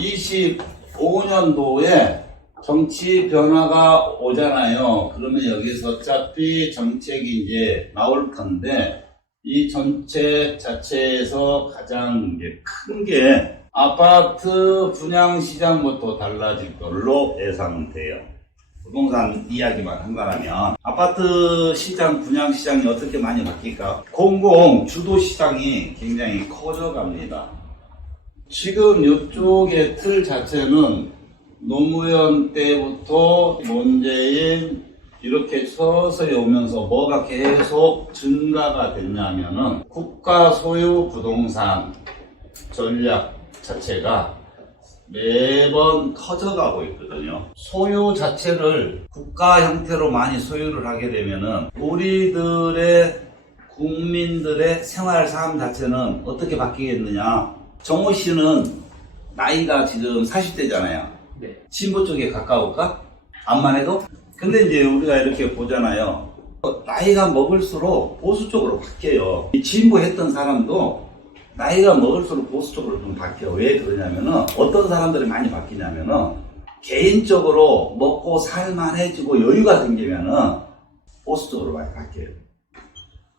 25년도에 정치 변화가 오잖아요. 그러면 여기서 어차피 정책이 이제 나올 건데, 이 정책 자체에서 가장 이제 큰 게 아파트 분양 시장부터 달라질 걸로 예상돼요. 부동산 이야기만 한다면 아파트 시장, 분양 시장이 어떻게 많이 바뀔까? 공공 주도 시장이 굉장히 커져갑니다. 지금 이쪽의 틀 자체는 노무현 때부터 문재인 이렇게 서서히 오면서 뭐가 계속 증가가 됐냐면은 국가 소유 부동산 전략 자체가 매번 커져가고 있거든요. 소유 자체를 국가 형태로 많이 소유를 하게 되면은 우리들의 국민들의 생활 삶 자체는 어떻게 바뀌겠느냐. 정호 씨는 나이가 지금 40대잖아요. 네. 진보 쪽에 가까울까? 암만 해도? 근데 이제 우리가 이렇게 보잖아요. 나이가 먹을수록 보수 쪽으로 바뀌어요. 이 진보했던 사람도 나이가 먹을수록 보수 쪽으로 좀 바뀌어요. 왜 그러냐면은 어떤 사람들이 많이 바뀌냐면은 개인적으로 먹고 살만해지고 여유가 생기면은 보수 쪽으로 많이 바뀌어요.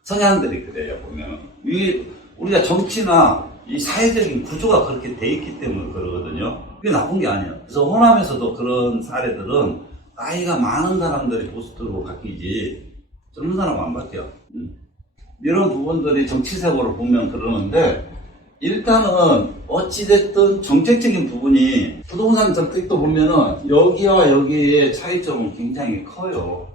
성향들이 그래요. 보면은 이게 우리가 정치나 이 사회적인 구조가 그렇게 돼 있기 때문에 그러거든요. 그게 나쁜 게 아니에요. 그래서 호남에서도 그런 사례들은 나이가 많은 사람들이 보수적으로 바뀌지 젊은 사람은 안 바뀌어. 이런 부분들이 정치적으로 보면 그러는데, 일단은 어찌됐든 정책적인 부분이 부동산 정책도 보면은 여기와 여기의 차이점은 굉장히 커요.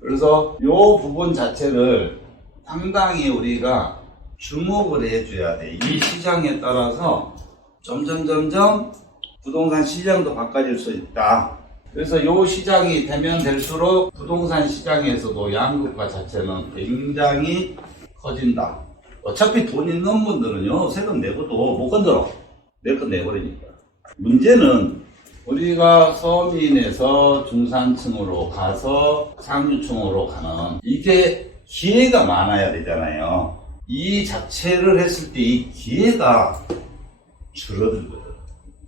그래서 이 부분 자체를 상당히 우리가 주목을 해줘야 돼. 이 시장에 따라서 점점 부동산 시장도 바꿔질 수 있다. 그래서 이 시장이 되면 될수록 부동산 시장에서도 양극화 자체는 굉장히 커진다. 어차피 돈 있는 분들은요, 세금 내고도 못 건드려. 내 건 내버리니까. 문제는 우리가 서민에서 중산층으로 가서 상류층으로 가는 이게 기회가 많아야 되잖아요. 이 자체를 했을 때 이 기회가 줄어들거든.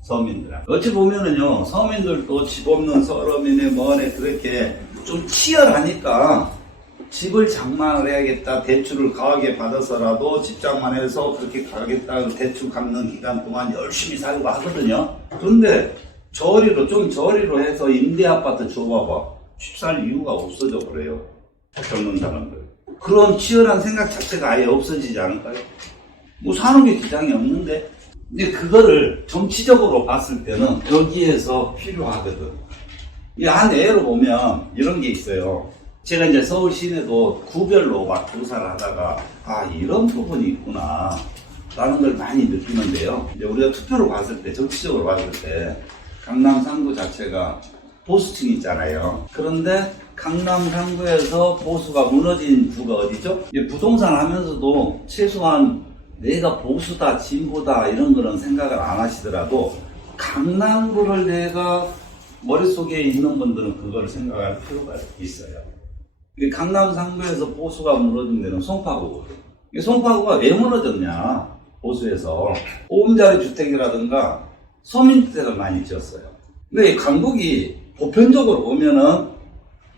서민들한테. 어찌 보면은요, 서민들도 집 없는 서민의 뭐네 그렇게 좀 치열하니까 집을 장만을 해야겠다. 대출을 강하게 받아서라도 집 장만해서 그렇게 가겠다. 대출 갚는 기간 동안 열심히 살고 하거든요. 근데 저리로 해서 임대 아파트 줘봐봐. 집 살 이유가 없어져 버려요. 젊은 사람들. 그런 치열한 생각 자체가 아예 없어지지 않을까요? 뭐 사는 게 지장이 없는데. 근데 그거를 정치적으로 봤을 때는 여기에서 필요하거든. 이 한 예로 보면 이런 게 있어요. 제가 이제 서울 시내도 구별로 막 조사를 하다가 이런 부분이 있구나 라는 걸 많이 느끼는데요. 이제 우리가 투표로 봤을 때, 정치적으로 봤을 때 강남 3구 자체가 보수층이 있잖아요. 그런데 강남 3구에서 보수가 무너진 구가 어디죠? 부동산 하면서도 최소한 내가 보수다, 진보다 이런 거는 생각을 안 하시더라도 강남구를 내가 머릿속에 있는 분들은 그걸 생각할 필요가 있어요. 강남 3구에서 보수가 무너진 데는 송파구거든요. 송파구가 왜 무너졌냐? 보수에서 5분짜리 주택이라든가 서민주택을 많이 지었어요. 근데 강북이 보편적으로 보면은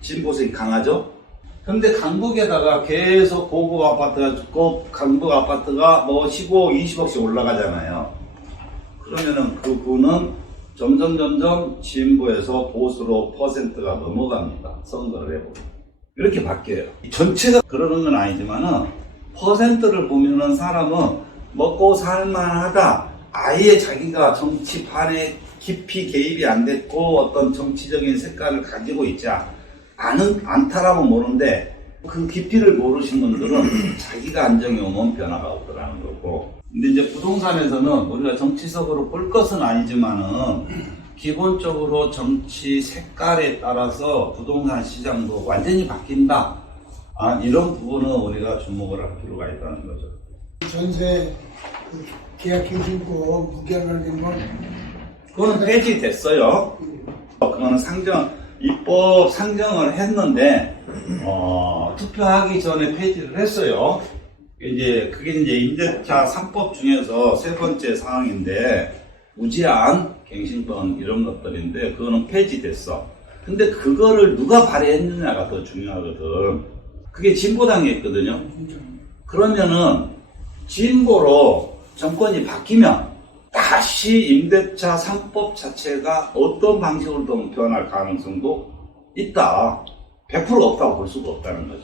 진보색이 강하죠? 근데 강북에다가 계속 고급 아파트가 짓고 강북 아파트가 뭐 15억, 20억씩 올라가잖아요. 그러면은 그 구는 점점 진보에서 보수로 퍼센트가 넘어갑니다. 선거를 해보면. 이렇게 바뀌어요. 전체가 그러는 건 아니지만은 퍼센트를 보면은 사람은 먹고 살만하다. 아예 자기가 정치판에 깊이 개입이 안 됐고 어떤 정치적인 색깔을 가지고 있지 않다라면 모르는데 그 깊이를 모르신 분들은 자기가 안정이 오면 변화가 없더라는 거고. 근데 이제 부동산에서는 우리가 정치적으로 볼 것은 아니지만은 기본적으로 정치 색깔에 따라서 부동산 시장도 완전히 바뀐다. 이런 부분은 우리가 주목을 할 필요가 있다는 거죠. 전세 계약갱신법 무기한화된 건 그거는 폐지됐어요. 그거는 입법 상정을 했는데 투표하기 전에 폐지를 했어요. 그게 이제 임대차 3법 중에서 세 번째 사항인데 무제한 갱신권 이런 것들인데 그거는 폐지됐어. 근데 그거를 누가 발의했느냐가 더 중요하거든. 그게 진보당이었거든요. 그러면은 진보로 정권이 바뀌면 다시 임대차 3법 자체가 어떤 방식으로든 변할 가능성도 있다. 100% 없다고 볼 수가 없다는 거죠.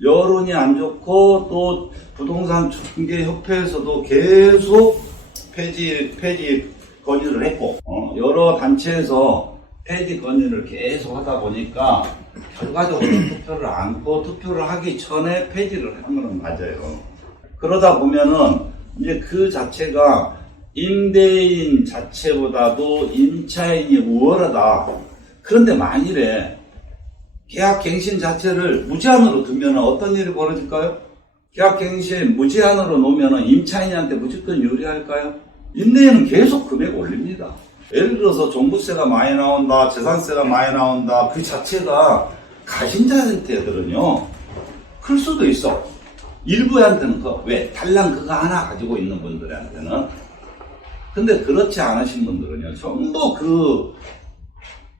여론이 안 좋고 또 부동산 중개협회에서도 계속 폐지 건의를 했고 여러 단체에서 폐지 건의를 계속 하다 보니까 결과적으로 투표를 안고 투표를 하기 전에 폐지를 한 건 맞아요. 그러다 보면은 이제 그 자체가 임대인 자체보다도 임차인이 우월하다. 그런데 만일에 계약갱신 자체를 무제한으로 두면 어떤 일이 벌어질까요? 계약갱신 무제한으로 놓으면 임차인한테 무조건 유리할까요? 임대인은 계속 금액 올립니다. 예를 들어서 종부세가 많이 나온다, 재산세가 많이 나온다, 그 자체가 가심자한테들은요, 클 수도 있어. 일부한테는 왜? 달랑 그거 하나 가지고 있는 분들한테는. 근데 그렇지 않으신 분들은요, 전부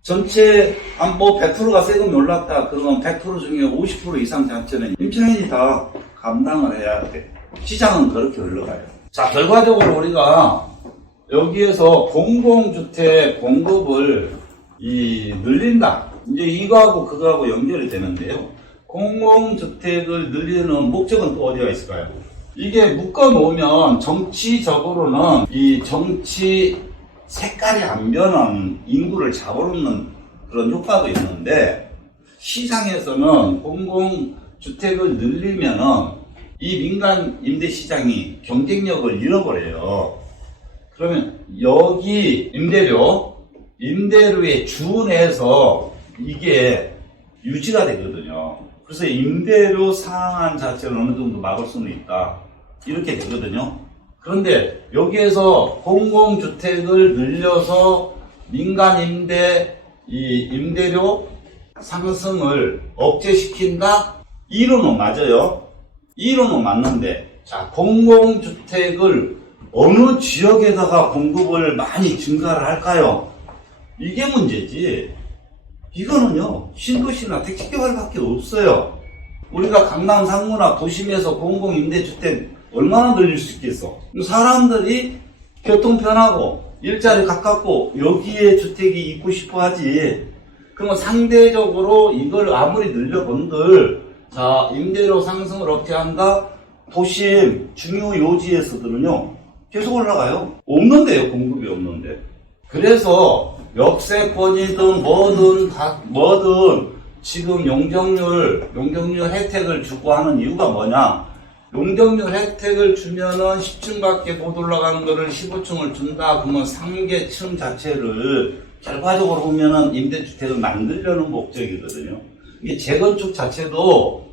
전체, 100%가 세금이 올랐다. 그러면 100% 중에 50% 이상 자체는 임차인이 다 감당을 해야 돼. 시장은 그렇게 흘러가요. 자, 결과적으로 우리가 여기에서 공공주택 공급을 늘린다. 이제 이거하고 그거하고 연결이 되는데요. 공공주택을 늘리는 목적은 또 어디가 있을까요? 이게 묶어놓으면 정치적으로는 이 정치 색깔이 안 변한 인구를 잡아놓는 그런 효과도 있는데 시장에서는 공공주택을 늘리면은 이 민간 임대시장이 경쟁력을 잃어버려요. 그러면 여기 임대료의 주 내에서 이게 유지가 되거든요. 그래서 임대료 상한 자체를 어느 정도 막을 수는 있다. 이렇게 되거든요. 그런데 여기에서 공공주택을 늘려서 민간 임대료 상승을 억제시킨다? 이론은 맞아요. 이론은 맞는데, 자, 공공주택을 어느 지역에다가 공급을 많이 증가를 할까요? 이게 문제지. 이거는요, 신도시나 택지개발밖에 없어요. 우리가 강남 상무나 도심에서 공공임대주택 얼마나 늘릴 수 있겠어? 사람들이 교통 편하고 일자리 가깝고 여기에 주택이 있고 싶어 하지. 그러면 상대적으로 이걸 아무리 늘려본들 자, 임대료 상승을 억제한다? 도심 중요 요지에서들은요 계속 올라가요. 없는데요, 공급이 없는데. 그래서 역세권이든 뭐든 지금 용적률 혜택을 주고 하는 이유가 뭐냐? 용적률 혜택을 주면은 10층밖에 못 올라가는 거를 15층을 준다. 그러면 상계층 자체를 결과적으로 보면은 임대주택을 만들려는 목적이거든요. 이게 재건축 자체도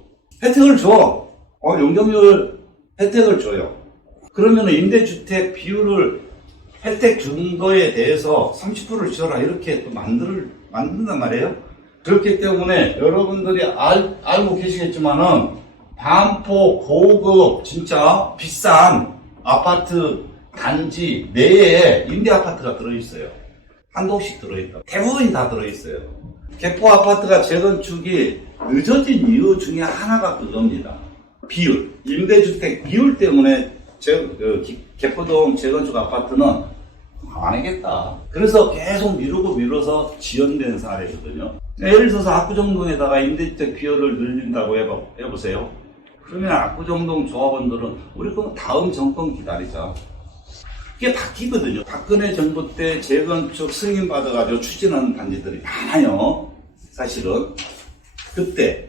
혜택을 줘. 용적률 혜택을 줘요. 그러면은 임대주택 비율을 혜택 준 거에 대해서 30%를 줘라. 이렇게 또 만든단 말이에요. 그렇기 때문에 여러분들이 알고 계시겠지만은 반포 고급 진짜 비싼 아파트 단지 내에 임대 아파트가 들어있어요. 한두 곳씩 들어있다. 대부분이 다 들어있어요. 개포 아파트가 재건축이 늦어진 이유 중에 하나가 그겁니다. 비율. 임대주택 비율 때문에 개포동 재건축 아파트는 안 하겠다. 그래서 계속 미뤄서 지연된 사례거든요. 예를 들어서 압구정동에다가 임대주택 비율을 늘린다고 해보세요. 그러면 압구정동 조합원들은 우리 그럼 다음 정권 기다리자. 이게 바뀌거든요. 박근혜 정부 때 재건축 승인받아가지고 추진하는 단지들이 많아요. 사실은. 그때.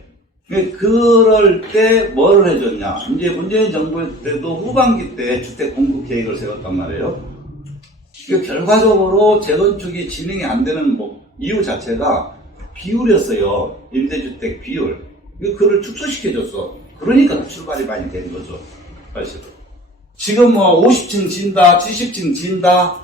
그럴 때 뭐를 해줬냐. 이제 문재인 정부 때도 후반기 때 주택 공급 계획을 세웠단 말이에요. 결과적으로 재건축이 진행이 안 되는 이유 자체가 비율이었어요. 임대주택 비율. 그걸 축소시켜줬어. 그러니까 출발이 많이 된 거죠. 사실은. 지금 50층 진다, 70층 진다,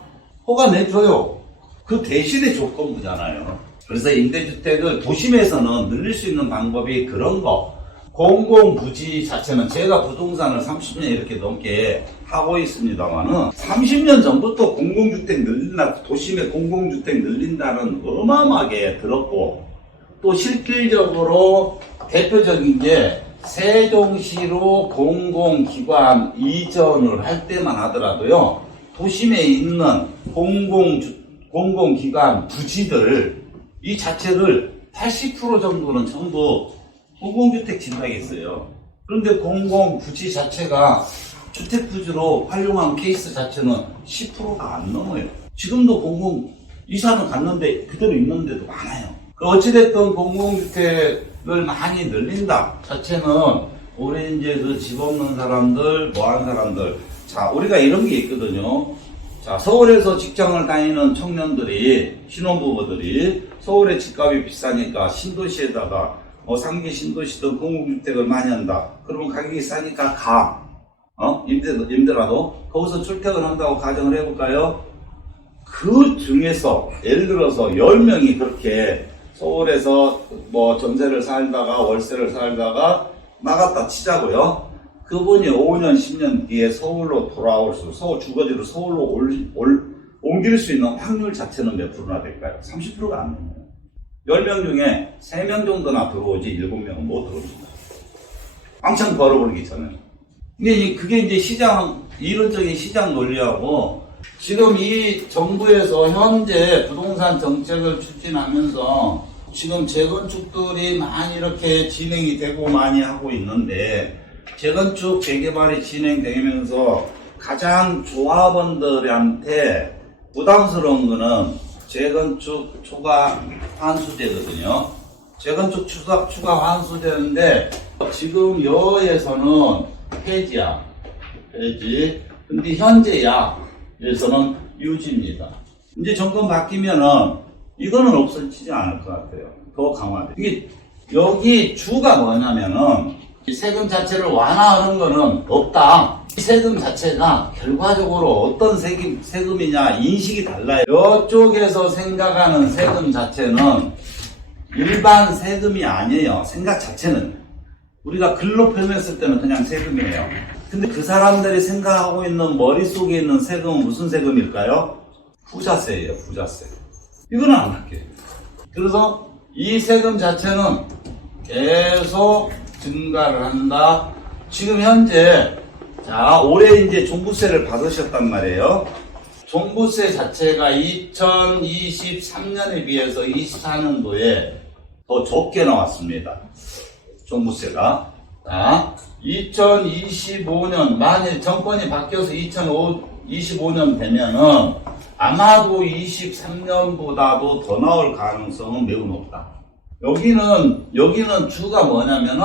허가 내줘요. 그 대신에 조건부잖아요. 그래서 임대주택을 도심에서는 늘릴 수 있는 방법이 그런 거. 공공부지 자체는 제가 부동산을 30년 이렇게 넘게 하고 있습니다만은 30년 전부터 공공주택 늘린다, 도심에 공공주택 늘린다는 어마어마하게 들었고, 또 실질적으로 대표적인 게 세종시로 공공기관 이전을 할 때만 하더라도요, 도심에 있는 공공기관 부지들 이 자체를 80% 정도는 전부 공공주택 진작했어요. 그런데 공공부지 자체가 주택부지로 활용한 케이스 자체는 10%가 안 넘어요. 지금도 공공 이사는 갔는데 그대로 있는데도 많아요. 어찌됐든 공공주택을 많이 늘린다 자체는 우리 이제 그 집 없는 사람들, 뭐한 사람들, 자, 우리가 이런 게 있거든요. 자, 서울에서 직장을 다니는 청년들이, 신혼부부들이 서울의 집값이 비싸니까 신도시에다가 상계 신도시든 공공주택을 많이 한다. 그러면 가격이 싸니까 임대라도 거기서 출퇴근한다고 가정을 해볼까요? 그 중에서 예를 들어서 10명이 그렇게 서울에서 뭐 전세를 살다가 월세를 살다가 나갔다 치자고요. 그분이 5년, 10년 뒤에 서울로 돌아올 서울 주거지로 서울로 옮길 수 있는 확률 자체는 몇 프로나 될까요? 30%가 안 됩니다. 10명 중에 3명 정도나 들어오지 7명은 못 들어옵니다. 왕창 벌어버리기 전에. 근데 그게 이제 이론적인 시장 논리하고, 지금 이 정부에서 현재 부동산 정책을 추진하면서 지금 재건축들이 많이 이렇게 진행이 되고 많이 하고 있는데, 재건축 재개발이 진행되면서 가장 조합원들한테 부담스러운 거는 재건축 추가 환수제거든요. 재건축 추가 환수제인데 지금 여에서는 폐지야. 폐지. 근데 현재 야에서는 유지입니다. 이제 정권 바뀌면은 이거는 없어지지 않을 것 같아요. 더 강화돼. 이게 여기 주가 뭐냐면은 이 세금 자체를 완화하는 거는 없다. 이 세금 자체가 결과적으로 어떤 세금이냐 인식이 달라요. 이쪽에서 생각하는 세금 자체는 일반 세금이 아니에요. 생각 자체는. 우리가 글로 표현했을 때는 그냥 세금이에요. 근데 그 사람들이 생각하고 있는 머릿속에 있는 세금은 무슨 세금일까요? 부자세예요. 부자세. 이거는 안 할게요. 그래서 이 세금 자체는 계속 증가를 한다. 지금 현재 자, 올해 이제 종부세를 받으셨단 말이에요. 종부세 자체가 2023년에 비해서 24년도에 더 적게 나왔습니다. 종부세가. 자, 2025년, 만일 정권이 바뀌어서 2025년 되면은 아마도 23년보다도 더 나올 가능성은 매우 높다. 여기는 주가 뭐냐면은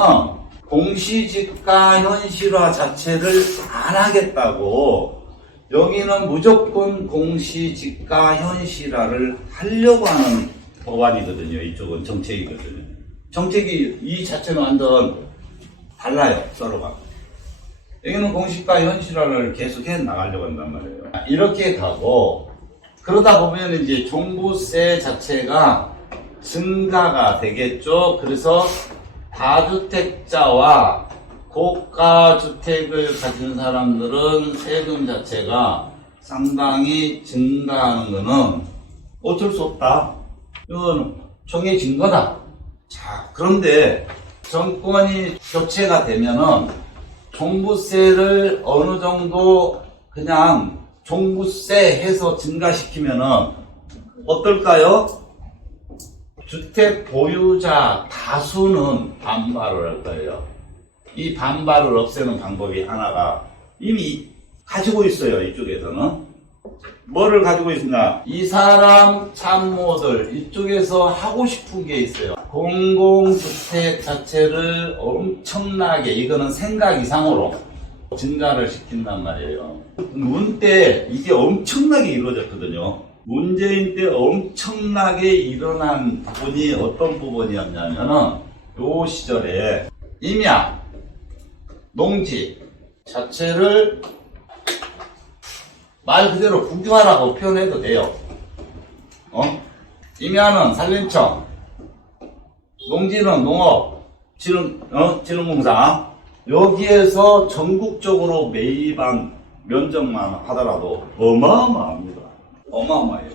공시지가 현실화 자체를 안 하겠다고, 여기는 무조건 공시지가 현실화를 하려고 하는 법안이거든요. 이쪽은 정책이거든요. 정책이 이 자체는 완전 달라요. 서로가. 여기는 공시지가 현실화를 계속 해 나가려고 한단 말이에요. 이렇게 가고, 그러다 보면 이제 종부세 자체가 증가가 되겠죠. 그래서 다주택자와 고가주택을 가진 사람들은 세금 자체가 상당히 증가하는 것은 어쩔 수 없다. 이건 정해진 거다. 자, 그런데 정권이 교체가 되면은 종부세를 어느 정도 그냥 종부세 해서 증가시키면은 어떨까요? 주택 보유자 다수는 반발을 할 거예요. 이 반발을 없애는 방법이 하나가 이미 가지고 있어요. 이쪽에서는. 뭐를 가지고 있으냐? 이 사람 참모들 이쪽에서 하고 싶은 게 있어요. 공공주택 자체를 엄청나게, 이거는 생각 이상으로 증가를 시킨단 말이에요. 문 때 이게 엄청나게 이루어졌거든요. 문재인 때 엄청나게 일어난 부분이 어떤 부분이었냐면은 요 시절에 임야, 농지 자체를 말 그대로 국유화라고 표현해도 돼요. 임야는 산림청, 농지는 농업, 진흥공사 여기에서 전국적으로 매입한 면적만 하더라도 어마어마합니다. 어마어마해요.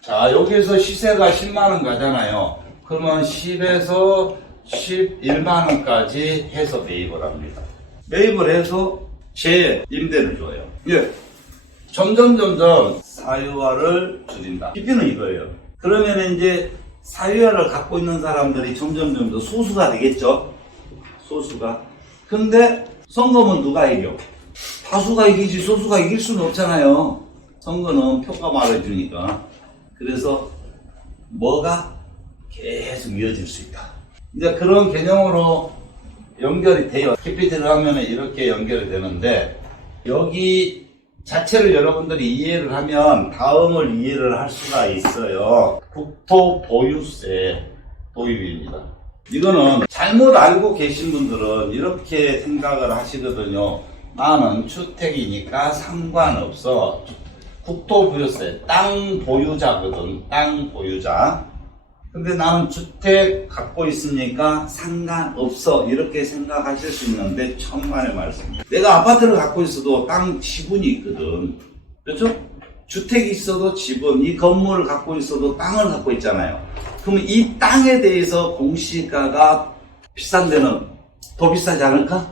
자, 여기에서 시세가 10만원 가잖아요. 그러면 10에서 11만원까지 해서 매입을 합니다. 매입을 해서 재임대를 줘요. 예. 점점 사유화를 줄인다. PP는 이거예요. 그러면 이제 사유화를 갖고 있는 사람들이 점점 더 소수가 되겠죠. 소수가. 근데 선거는 누가 이겨? 다수가 이기지 소수가 이길 수는 없잖아요. 선거는 표가 말해주니까. 그래서 뭐가 계속 이어질 수 있다. 이제 그런 개념으로 연결이 돼요. 깊이 들어가면 이렇게 연결이 되는데 여기 자체를 여러분들이 이해를 하면 다음을 이해를 할 수가 있어요. 국토보유세 도입입니다. 이거는 잘못 알고 계신 분들은 이렇게 생각을 하시거든요. 나는 주택이니까 상관없어. 국토보유세, 땅 보유자거든. 땅 보유자. 근데 나는 주택 갖고 있으니까 상관없어. 이렇게 생각하실 수 있는데 천만의 말씀입니다. 내가 아파트를 갖고 있어도 땅 지분이 있거든. 그렇죠? 주택이 있어도 지분, 이 건물을 갖고 있어도 땅을 갖고 있잖아요. 그러면 이 땅에 대해서 공시가가 비싼 데는 더 비싸지 않을까?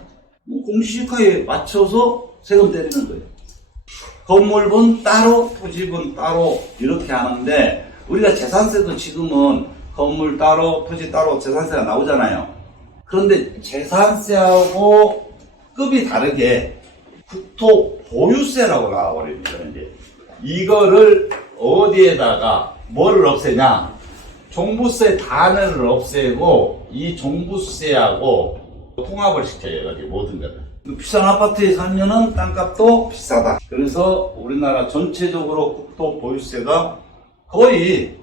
공시가에 맞춰서 세금 때리는 거예요. 건물분 따로, 토지분 따로 이렇게 하는데 우리가 재산세도 지금은 건물 따로, 토지 따로 재산세가 나오잖아요. 그런데 재산세하고 급이 다르게 국토보유세라고 나와버립니다. 이제 이거를 어디에다가 뭐를 없애냐? 종부세 단을 없애고 이 종부세하고 통합을 시켜요. 여기 모든 것을. 비싼 아파트에 살면은 땅값도 비싸다. 그래서 우리나라 전체적으로 국토보유세가 거의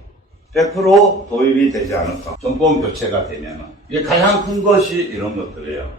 100% 도입이 되지 않을까. 정권 교체가 되면은. 이게 가장 큰 것이 이런 것들이에요.